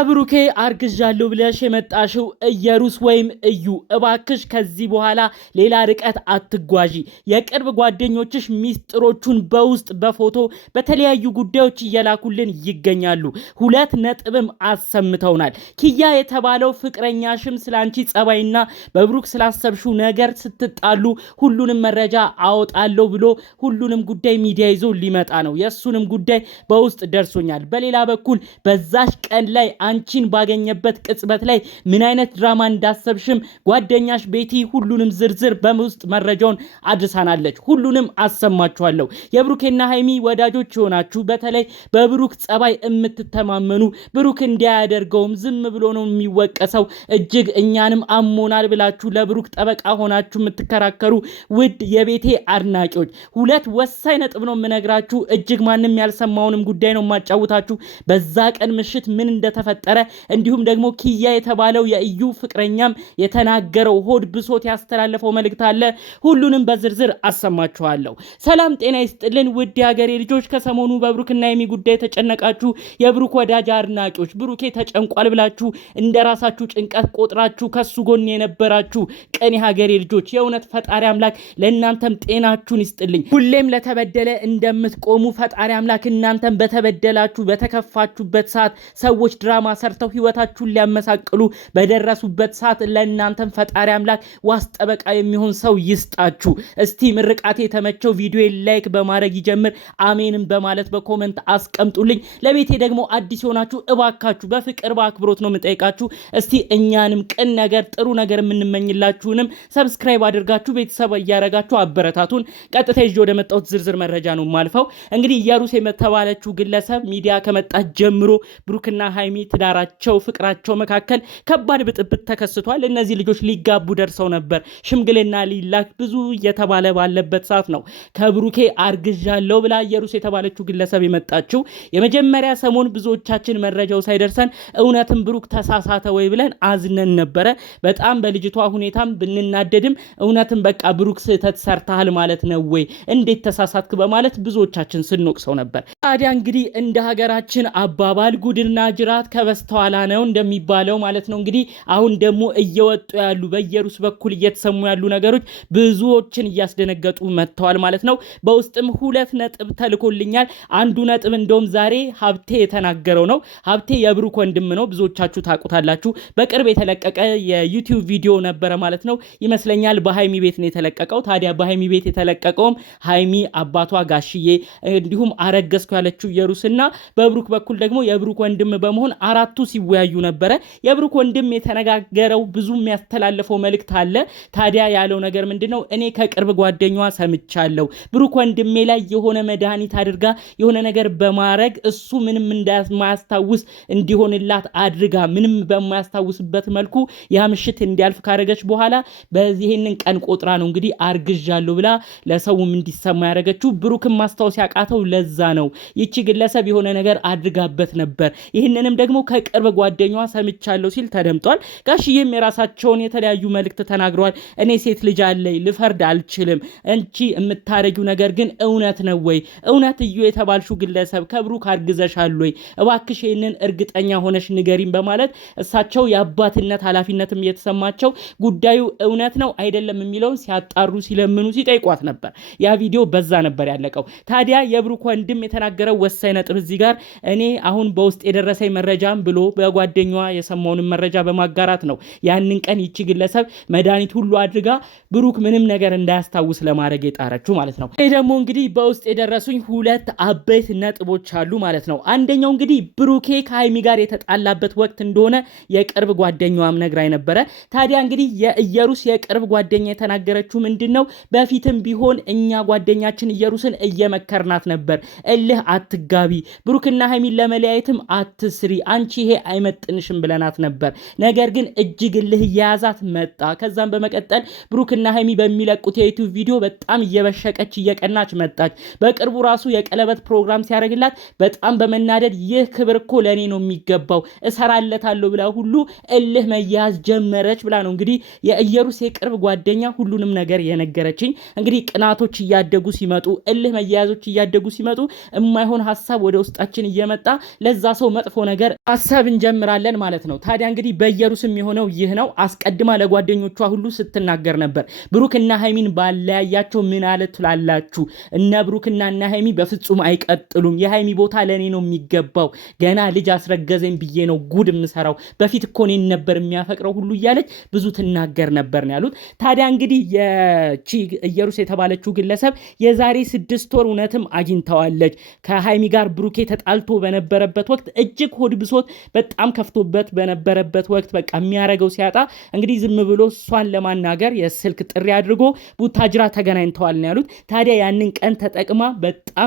ከብሩኬ አርግዣለሁ ብለሽ የመጣሽው እየሩስ ወይም እዩ እባክሽ ከዚህ በኋላ ሌላ ርቀት አትጓዢ። የቅርብ ጓደኞችሽ ሚስጥሮቹን በውስጥ በፎቶ በተለያዩ ጉዳዮች እየላኩልን ይገኛሉ። 2 ነጥብም አሰምተውናል። ኪያ የተባለው ፍቅረኛሽም ስላንቺ ጸባይና በብሩክ ስላሰብሽው ነገር ስትጣሉ ሁሉንም መረጃ አወጣለሁ ብሎ ሁሉንም ጉዳይ ሚዲያ ይዞ ሊመጣ ነው። የሱንም ጉዳይ በውስጥ ደርሶኛል። በሌላ በኩል በዛሽ ቀን ላይ አንቺን ባገኘበት ቅጽበት ላይ ምን አይነት ድራማ እንዳሰብሽም ጓደኛሽ ቤቲ ሁሉንም ዝርዝር በውስጥ መረጃውን አድርሳናለች። ሁሉንም አሰማችኋለሁ። የብሩክና ሃይሚ ወዳጆች ሆናችሁ በተለይ በብሩክ ጸባይ የምትተማመኑ ብሩክ እንዲያደርገውም ዝም ብሎ ነው የሚወቀሰው እጅግ እኛንም አሞናል ብላችሁ ለብሩክ ጠበቃ ሆናችሁ የምትከራከሩ ውድ የቤቴ አድናቂዎች 2 ወሳኝ ነጥብ ነው የምነግራችሁ። እጅግ ማንም ያልሰማውንም ጉዳይ ነው የማጫውታችሁ። በዛ ቀን ምሽት ምን እንደተፈጠረ እንዲሁም ደግሞ ኪያ የተባለው የእዩ ፍቅረኛም የተናገረው ሆድ ብሶት ያስተላለፈው መልእክት አለ። ሁሉንም በዝርዝር አሰማችኋለሁ። ሰላም ጤና ይስጥልን ውድ የሀገሬ ልጆች። ከሰሞኑ በብሩክና ሃይሚ ጉዳይ ተጨነቃችሁ የብሩክ ወዳጅ አድናቂዎች ብሩኬ ተጨንቋል ብላችሁ እንደራሳችሁ ጭንቀት ቆጥራችሁ ከሱ ጎን የነበራችሁ ቀን የሀገሬ ልጆች የእውነት ፈጣሪ አምላክ ለእናንተም ጤናችሁን ይስጥልኝ። ሁሌም ለተበደለ እንደምትቆሙ ፈጣሪ አምላክ እናንተም በተበደላችሁ በተከፋችሁበት ሰዓት ሰዎች ድራማ ሰርተው ህይወታችሁን ሊያመሳቅሉ በደረሱበት ሰዓት ለእናንተም ፈጣሪ አምላክ ዋስ ጠበቃ የሚሆን ሰው ይስጣችሁ። እስቲ ምርቃቴ የተመቸው ቪዲዮ ላይክ በማድረግ ይጀምር አሜንም በማለት በኮሜንት አስቀምጡልኝ። ለቤቴ ደግሞ አዲስ ሆናችሁ እባካችሁ በፍቅር በአክብሮት ነው የምጠይቃችሁ። እስቲ እኛንም ቅን ነገር ጥሩ ነገር የምንመኝላችሁንም ሰብስክራይብ አድርጋችሁ ቤተሰብ እያረጋችሁ አበረታቱን። ቀጥታ ይዤ ወደ መጣሁት ዝርዝር መረጃ ነው ማልፈው። እንግዲህ ኢየሩስ የምትባለችው ግለሰብ ሚዲያ ከመጣች ጀምሮ ብሩክና ሃይሚ ትዳራቸው ፍቅራቸው መካከል ከባድ ብጥብጥ ተከስቷል። እነዚህ ልጆች ሊጋቡ ደርሰው ነበር። ሽምግልና ሊላክ ብዙ እየተባለ ባለበት ሰዓት ነው ከብሩኬ አርግዣለሁ ብላ ኢየሩስ የተባለችው ግለሰብ የመጣችው። የመጀመሪያ ሰሞን ብዙዎቻችን መረጃው ሳይደርሰን እውነትም ብሩክ ተሳሳተ ወይ ብለን አዝነን ነበረ። በጣም በልጅቷ ሁኔታም ብንናደድም እውነትም በቃ ብሩክ ስህተት ሰርተሃል ማለት ነው ወይ እንዴት ተሳሳትክ በማለት ብዙዎቻችን ስንወቅሰው ነበር። ታዲያ እንግዲህ እንደ ሀገራችን አባባል ጉድና ጅራት ከበስተኋላ ነው እንደሚባለው ማለት ነው። እንግዲህ አሁን ደግሞ እየወጡ ያሉ በኢየሩስ በኩል እየተሰሙ ያሉ ነገሮች ብዙዎችን እያስደነገጡ መጥተዋል ማለት ነው። በውስጥም 2 ነጥብ ተልኮልኛል። አንዱ ነጥብ እንደውም ዛሬ ሀብቴ የተናገረው ነው። ሀብቴ የብሩክ ወንድም ነው፣ ብዙዎቻችሁ ታውቁታላችሁ። በቅርብ የተለቀቀ የዩቲዩብ ቪዲዮ ነበረ ማለት ነው። ይመስለኛል በሃይሚ ቤት ነው የተለቀቀው። ታዲያ በሃይሚ ቤት የተለቀቀውም ሃይሚ አባቷ ጋሽዬ እንዲሁም አረገዝኩ ያለችው ኢየሩስና በብሩክ በኩል ደግሞ የብሩክ ወንድም በመሆን አራቱ ሲወያዩ ነበረ። የብሩክ ወንድም የተነጋገረው ብዙ የሚያስተላልፈው መልእክት አለ። ታዲያ ያለው ነገር ምንድነው? እኔ ከቅርብ ጓደኛዋ ሰምቻለሁ ብሩክ ወንድሜ ላይ የሆነ መድኃኒት አድርጋ የሆነ ነገር በማረግ እሱ ምንም እንደማያስታውስ እንዲሆንላት አድርጋ ምንም በማያስታውስበት መልኩ ያ ምሽት እንዲያልፍ ካረገች በኋላ በዚህንን ቀን ቆጥራ ነው እንግዲህ አርግዣለሁ ብላ ለሰውም እንዲሰማ ያረገችው። ብሩክም ማስታወስ ያቃተው ለዛ ነው። ይቺ ግለሰብ የሆነ ነገር አድርጋበት ነበር። ይህንንም ደግሞ ከቅርብ ጓደኛዋ ሰምቻለሁ ሲል ተደምጧል። ጋሽዬም የራሳቸውን የተለያዩ መልእክት ተናግረዋል። እኔ ሴት ልጅ አለኝ ልፈርድ አልችልም። እንቺ የምታረጊው ነገር ግን እውነት ነው ወይ? እውነት እዩ የተባልሽው ግለሰብ ከብሩክ አርግዘሻል ወይ? እባክሽ ይህንን እርግጠኛ ሆነሽ ንገሪም በማለት እሳቸው የአባትነት ኃላፊነትም እየተሰማቸው ጉዳዩ እውነት ነው አይደለም የሚለውን ሲያጣሩ ሲለምኑ ሲጠይቋት ነበር። ያ ቪዲዮ በዛ ነበር ያለቀው። ታዲያ የብሩክ ወንድም የተናገረው ወሳኝ ነጥብ እዚህ ጋር እኔ አሁን በውስጥ የደረሰኝ መረጃም ብሎ በጓደኛዋ የሰማውን መረጃ በማጋራት ነው ያንን ቀን ይቺ ግለሰብ መድኃኒት ሁሉ አድርጋ ብሩክ ምንም ነገር እንዳያስታውስ ለማድረግ የጣረችው ማለት ነው። ይሄ ደግሞ እንግዲህ በውስጥ የደረሱኝ 2 አበይት ነጥቦች አሉ ማለት ነው። አንደኛው እንግዲህ ብሩኬ ከሃይሚ ጋር የተጣላበት ወቅት እንደሆነ የቅርብ ጓደኛዋም ነግራይ ነበረ። ታዲያ እንግዲህ የኢየሩስ የቅርብ ጓደኛ የተናገረችው ምንድነው? በፊትም ቢሆን እኛ ጓደኛችን ኢየሩስን እየመከርናት ነበር። እልህ አትጋቢ፣ ብሩክና ሃይሚን ለመለያየትም አትስሪ፣ አንቺ ይሄ አይመጥንሽም ብለናት ነበር። ነገር ግን እጅግ እልህ እየያዛት መጣ። ከዛም በመቀጠል ብሩክና ሃይሚ በሚለቁት የዩቲዩብ ቪዲዮ በጣም እየበሸቀች እየቀናች መጣች። በቅርቡ ራሱ የቀለበት ፕሮግራም ሲያደርግላት በጣም በመናደድ ይህ ክብር እኮ ለኔ ነው የሚገባው እሰራለታለሁ ብላ ሁሉ እልህ መያዝ ጀመረች ብላ ነው እንግዲህ የኢየሩስ የቅርብ ጓደኛ ሁሉንም ነገር የነገረችኝ። እንግዲህ ቅናቶች እያደጉ ሲመጡ እልህ መያያዞች እያደጉ ሲመጡ የማይሆን ሐሳብ ወደ ውስጣችን እየመጣ ለዛ ሰው መጥፎ ነገር አሰብ እንጀምራለን ማለት ነው። ታዲያ እንግዲህ በኢየሩስም የሆነው ይህ ነው። አስቀድማ ለጓደኞቿ ሁሉ ስትናገር ነበር። ብሩክና ሃይሚን ባለያያቸው ምን አለ ትላላችሁ? እነ ብሩክና እነ ሃይሚ በፍጹም አይቀጥሉም። የሃይሚ ቦታ ለኔ ነው የሚገባው። ገና ልጅ አስረገዘኝ ብዬ ነው ጉድ የምሰራው። በፊት እኮ እኔን ነበር የሚያፈቅረው ሁሉ እያለች ብዙ ትናገር ነበር ነው ያሉት። ታዲያ እንግዲህ የቺ ኢየሩስ የተባለችው ግለሰብ የዛሬ 6 ወር እውነትም አግኝተዋለች። ከሃይሚ ጋር ብሩኬ ተጣልቶ በነበረበት ወቅት እጅግ ሆድ ብሶት በጣም ከፍቶበት በነበረበት ወቅት በቃ የሚያረገው ሲያጣ እንግዲህ ዝም ብሎ እሷን ለማናገር የስልክ ጥሪ አድርጎ ቡታጅራ ተገናኝተዋል ነው ያሉት። ታዲያ ያንን ቀን ተጠቅማ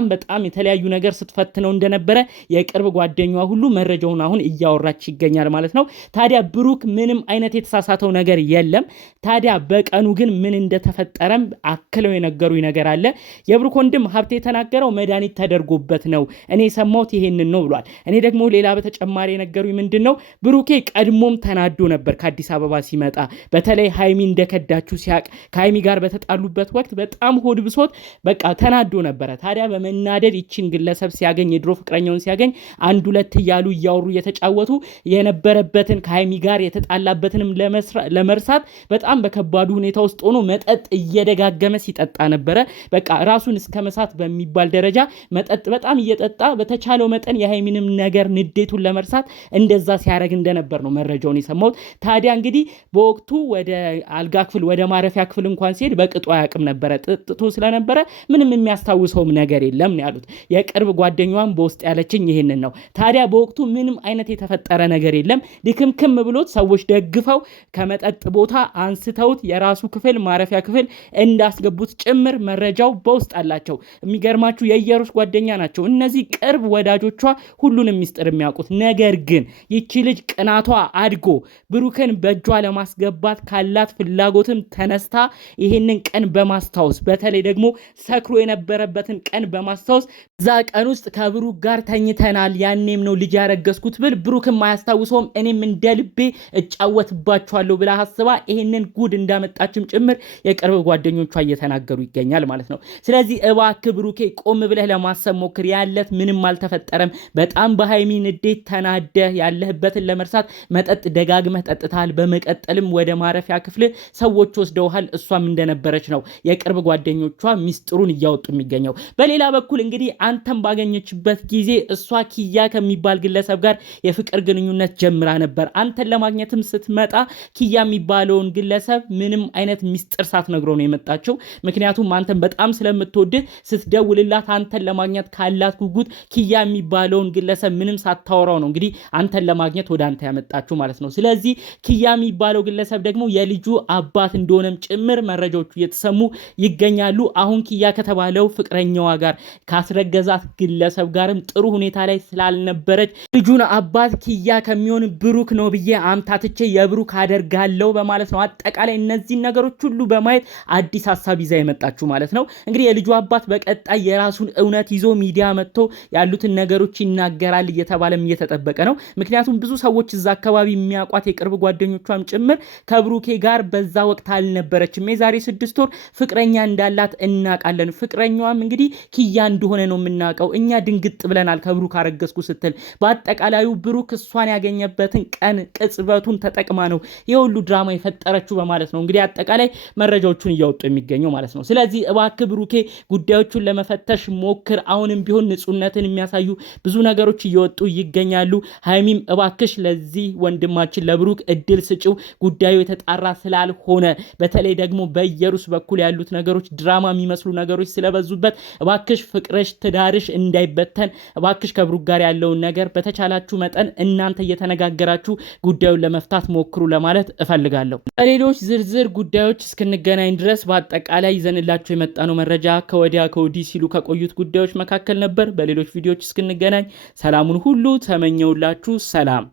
በጣም የተለያዩ ነገር ስትፈትነው እንደነበረ የቅርብ ጓደኛዋ ሁሉ መረጃውን አሁን እያወራች ይገኛል ማለት ነው። ታዲያ ብሩክ ምንም አይነት የተሳሳተው ነገር የለም። ታዲያ በቀኑ ግን ምን እንደተፈጠረም አክለው የነገሩኝ ነገር አለ። የብሩክ ወንድም ሀብቴ የተናገረው መድኃኒት ተደርጎበት ነው፣ እኔ የሰማሁት ይሄንን ነው ብሏል። እኔ ደግሞ ሌላ በተጨማሪ የነገሩኝ ምንድነው ብሩኬ ቀድሞም ተናዶ ነበር ከአዲስ አበባ ሲመጣ። በተለይ ሃይሚ እንደከዳችሁ ሲያቅ ከሃይሚ ጋር በተጣሉበት ወቅት በጣም ሆድ ብሶት በቃ ተናዶ ነበረ። ታዲያ በመናደድ ይችን ግለሰብ ሲያገኝ የድሮ ፍቅረኛውን ሲያገኝ አንድ ሁለት እያሉ እያወሩ እየተጫወቱ የነበረበትን ከሃይሚ ጋር የተጣላበትንም ለመርሳት በጣም በከባዱ ሁኔታ ውስጥ ሆኖ መጠጥ እየደጋገመ ሲጠጣ ነበረ። በቃ ራሱን እስከ መሳት በሚባል ደረጃ መጠጥ በጣም እየጠጣ በተቻለው መጠን የሃይሚንም ነገር ንዴቱን ለመርሳት እንደዛ ሲያደርግ እንደነበር ነው መረጃውን የሰማሁት። ታዲያ እንግዲህ በወቅቱ ወደ አልጋ ክፍል ወደ ማረፊያ ክፍል እንኳን ሲሄድ በቅጡ አያውቅም ነበረ። ጥጥቶ ስለነበረ ምንም የሚያስታውሰውም ነገር የለም ነው ያሉት። የቅርብ ጓደኛዋም በውስጥ ያለችኝ ይሄንን ነው። ታዲያ በወቅቱ ምንም አይነት የተፈጠረ ነገር የለም። ድክምክም ብሎት ሰዎች ደግፈው ከመጠጥ ቦታ አንስተውት የራሱ ክፍል ማረፊያ ክፍል እንዳስገቡት ጭምር መረጃው በውስጥ አላቸው። የሚገርማችሁ የኢየሩስ ጓደኛ ናቸው እነዚህ ቅርብ ወዳጆቿ ሁሉንም ሚስጥር የሚያውቁት። ነገር ግን ይቺ ልጅ ቅናቷ አድጎ ብሩክን በእጇ ለማስገባት ካላት ፍላጎትም ተነስታ ይሄንን ቀን በማስታወስ በተለይ ደግሞ ሰክሮ የነበረበትን ቀን በማስታወስ እዛ ቀን ውስጥ ከብሩክ ጋር ተኝተናል፣ ያኔም ነው ልጅ ያረገዝኩት ብል ብሩክም አያስታውሰውም፣ እኔም እንደልቤ እጫወትባቸዋለሁ ብላ ሐስባ ይሄንን ጉድ እንዳመጣችም ጭምር የቅርብ ጓደኞቿ እየተናገሩ ይገኛል ማለት ነው። ስለዚህ እባክህ ብሩኬ ቆም ብለህ ለማሰብ ሞክር። ያለት ምንም አልተፈጠረም። በጣም በሃይሚ ንዴት ተናደህ ያለህበትን ለመርሳት መጠጥ ደጋግመህ ጠጥታል። በመቀጠልም ወደ ማረፊያ ክፍል ሰዎች ወስደውሃል። እሷም እንደነበረች ነው የቅርብ ጓደኞቿ ሚስጥሩን እያወጡ የሚገኘው። በሌላ በኩል እንግዲህ አንተም ባገኘችበት ጊዜ እሷ ኪያ ከሚባል ግለሰብ ጋር የፍቅር ግንኙነት ጀምራ ነበር። አንተን ለማግኘትም ስትመጣ ኪያ የሚባለውን ግለሰብ ምንም አይነት ሚስጥር ሳትነግረው ነው የመጣችው። ምክንያቱም አንተን በጣም ስለምትወድህ ስትደውልላት አንተን ለማግኘት ካላት ጉጉት ኪያ የሚባለውን ግለሰብ ምንም ሳታወራው ነው እንግዲህ አንተን ለማግኘት ወደ አንተ ያመጣችው ማለት ነው። ስለዚህ ኪያ የሚባለው ግለሰብ ደግሞ የልጁ አባት እንደሆነም ጭምር መረጃዎቹ እየተሰሙ ይገኛሉ። አሁን ኪያ ከተባለው ፍቅረኛዋ ጋር ካስረገዛት ግለሰብ ጋርም ጥሩ ሁኔታ ላይ ስላልነበረች ልጁን አባት ኪያ ከሚሆን ብሩክ ነው ብዬ አምታትቼ የብሩክ አደርጋለሁ በማለት ነው አጠቃላይ እነዚህን ነገሮች ሁሉ በማየት አዲስ ሀሳብ ይዛ የመጣችሁ ማለት ነው። እንግዲህ የልጁ አባት በቀጣይ የራሱን እውነት ይዞ ሚዲያ መጥቶ ያሉትን ነገሮች ይናገራል እየተባለም እየተጠበቀ ነው። ምክንያቱም ብዙ ሰዎች እዛ አካባቢ የሚያውቋት የቅርብ ጓደኞቿም ጭምር ከብሩኬ ጋር በዛ ወቅት አልነበረችም። የዛሬ 6 ወር ፍቅረኛ እንዳላት እናውቃለን። ፍቅረኛዋም እንግዲህ ኪያ እንደሆነ ነው የምናውቀው። እኛ ድንግጥ ብለናል ከብሩክ አረገዝኩ ስትል። በአጠቃላዩ ብሩክ እሷን ያገኘበትን ቀን ቅጽበቱን ተጠቅማ ነው የሁሉ ድራማ የፈጠረችው በማለት ነው እንግዲህ አጠቃላይ መረጃዎቹን እያወጡ የሚገኘው ማለት ነው። ስለዚህ እባክህ ብሩኬ ጉዳዮቹን ለመፈተሽ ሞክር። አሁንም ቢሆን ንጹህነትን የሚያሳዩ ብዙ ነገሮች እየወጡ ይገኛሉ። ሃይሚም እባክሽ ለዚህ ወንድማችን ለብሩክ እድል ስጪው፣ ጉዳዩ የተጣራ ስላልሆነ በተለይ ደግሞ በኢየሩስ በኩል ያሉት ነገሮች ድራማ የሚመስሉ ነገሮች ስለበዙበት እባክሽ ፍቅርሽ ትዳርሽ እንዳይበተን እባክሽ ከብሩክ ጋር ያለውን ነገር በተቻላችሁ መጠን እናንተ እየተነጋገራችሁ ጉዳዩን ለመፍታት ሞክሩ ለማለት እፈልጋለሁ። በሌሎች ዝርዝር ጉዳዮች እስክንገናኝ ድረስ በአጠቃላይ ይዘንላችሁ የመጣነው መረጃ ከወዲያ ከወዲህ ሲሉ ከቆዩት ጉዳዮች መካከል ነበር። በሌሎች ቪዲዮዎች እስክንገናኝ ሰላሙን ሁሉ ተመኘውላችሁ። ሰላም።